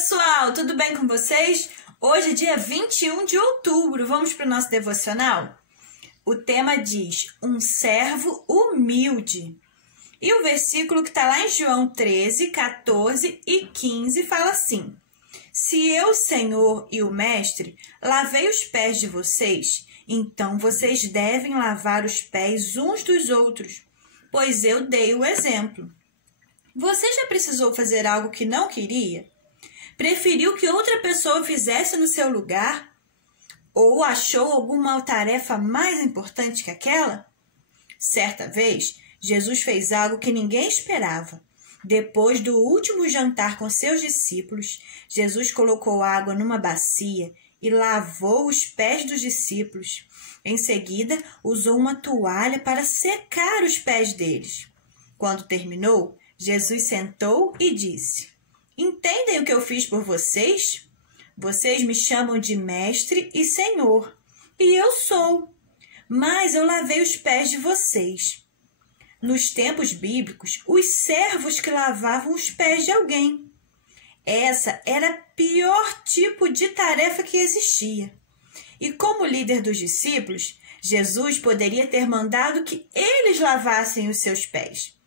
pessoal, tudo bem com vocês? Hoje é dia 21 de outubro, vamos para o nosso devocional? O tema diz, um servo humilde. E o versículo que está lá em João 13, 14 e 15 fala assim: Se eu, Senhor e o Mestre, lavei os pés de vocês, então vocês devem lavar os pés uns dos outros, pois eu dei o exemplo. Você já precisou fazer algo que não queria? Preferiu que outra pessoa fizesse no seu lugar? Ou achou alguma tarefa mais importante que aquela? Certa vez, Jesus fez algo que ninguém esperava. Depois do último jantar com seus discípulos, Jesus colocou água numa bacia e lavou os pés dos discípulos. Em seguida, usou uma toalha para secar os pés deles. Quando terminou, Jesus sentou e disse: Entendem o que eu fiz por vocês? Vocês me chamam de Mestre e Senhor, e eu sou. Mas eu lavei os pés de vocês. Nos tempos bíblicos, os servos que lavavam os pés de alguém. Essa era o pior tipo de tarefa que existia. E como líder dos discípulos, Jesus poderia ter mandado que eles lavassem os seus pés.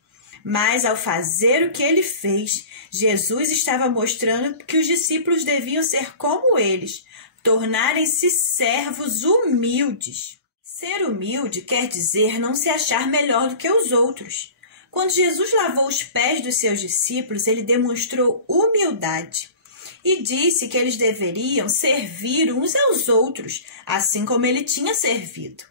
Mas ao fazer o que ele fez, Jesus estava mostrando que os discípulos deviam ser como eles, tornarem-se servos humildes. Ser humilde quer dizer não se achar melhor do que os outros. Quando Jesus lavou os pés dos seus discípulos, ele demonstrou humildade e disse que eles deveriam servir uns aos outros, assim como ele tinha servido.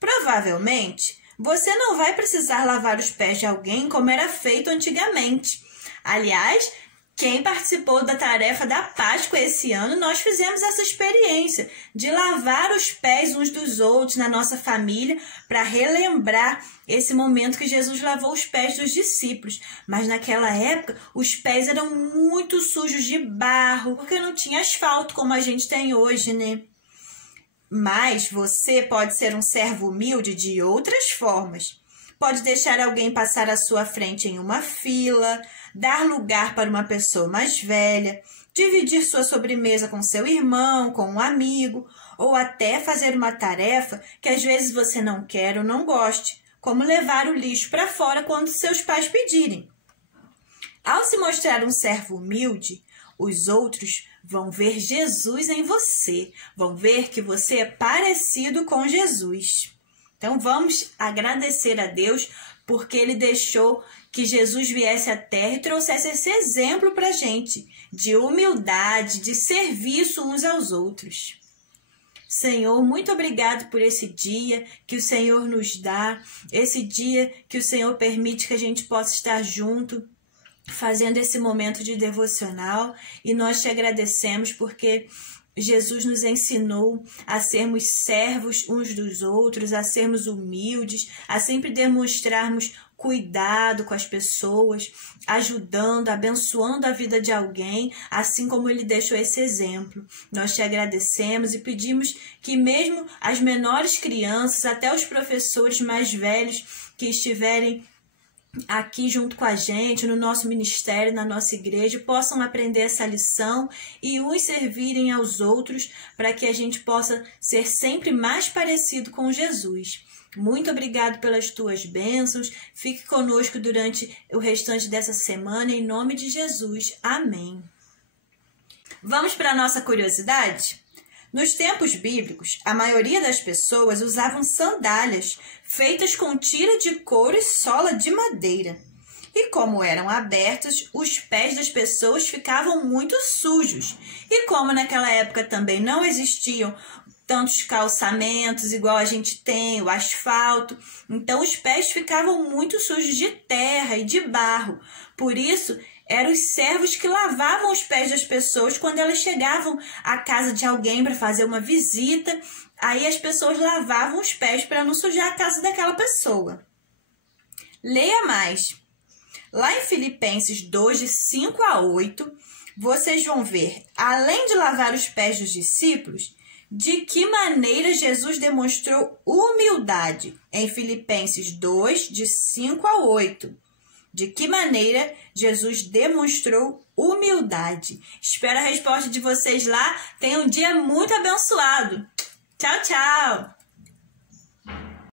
Provavelmente, você não vai precisar lavar os pés de alguém como era feito antigamente. Aliás, quem participou da tarefa da Páscoa esse ano, nós fizemos essa experiência de lavar os pés uns dos outros na nossa família para relembrar esse momento que Jesus lavou os pés dos discípulos. Mas naquela época, os pés eram muito sujos de barro, porque não tinha asfalto como a gente tem hoje, né? Mas você pode ser um servo humilde de outras formas. Pode deixar alguém passar à sua frente em uma fila, dar lugar para uma pessoa mais velha, dividir sua sobremesa com seu irmão, com um amigo, ou até fazer uma tarefa que às vezes você não quer ou não goste, como levar o lixo para fora quando seus pais pedirem. Ao se mostrar um servo humilde, os outros vão ver Jesus em você, vão ver que você é parecido com Jesus. Então vamos agradecer a Deus porque Ele deixou que Jesus viesse à Terra e trouxesse esse exemplo para a gente de humildade, de serviço uns aos outros. Senhor, muito obrigado por esse dia que o Senhor nos dá, esse dia que o Senhor permite que a gente possa estar junto, fazendo esse momento de devocional, e nós te agradecemos porque Jesus nos ensinou a sermos servos uns dos outros, a sermos humildes, a sempre demonstrarmos cuidado com as pessoas, ajudando, abençoando a vida de alguém, assim como ele deixou esse exemplo. Nós te agradecemos e pedimos que mesmo as menores crianças, até os professores mais velhos que estiverem aqui junto com a gente, no nosso ministério, na nossa igreja, possam aprender essa lição e uns servirem aos outros para que a gente possa ser sempre mais parecido com Jesus. Muito obrigado pelas tuas bênçãos. Fique conosco durante o restante dessa semana, em nome de Jesus. Amém. Vamos para a nossa curiosidade? Nos tempos bíblicos, a maioria das pessoas usavam sandálias feitas com tira de couro e sola de madeira. E como eram abertas, os pés das pessoas ficavam muito sujos. E como naquela época também não existiam tantos calçamentos igual a gente tem, o asfalto, então os pés ficavam muito sujos de terra e de barro. Por isso, eram os servos que lavavam os pés das pessoas quando elas chegavam à casa de alguém para fazer uma visita. Aí as pessoas lavavam os pés para não sujar a casa daquela pessoa. Leia mais. Lá em Filipenses 2, de 5 a 8, vocês vão ver, além de lavar os pés dos discípulos, de que maneira Jesus demonstrou humildade. Em Filipenses 2, de 5 a 8. De que maneira Jesus demonstrou humildade? Espero a resposta de vocês lá. Tenham um dia muito abençoado. Tchau, tchau!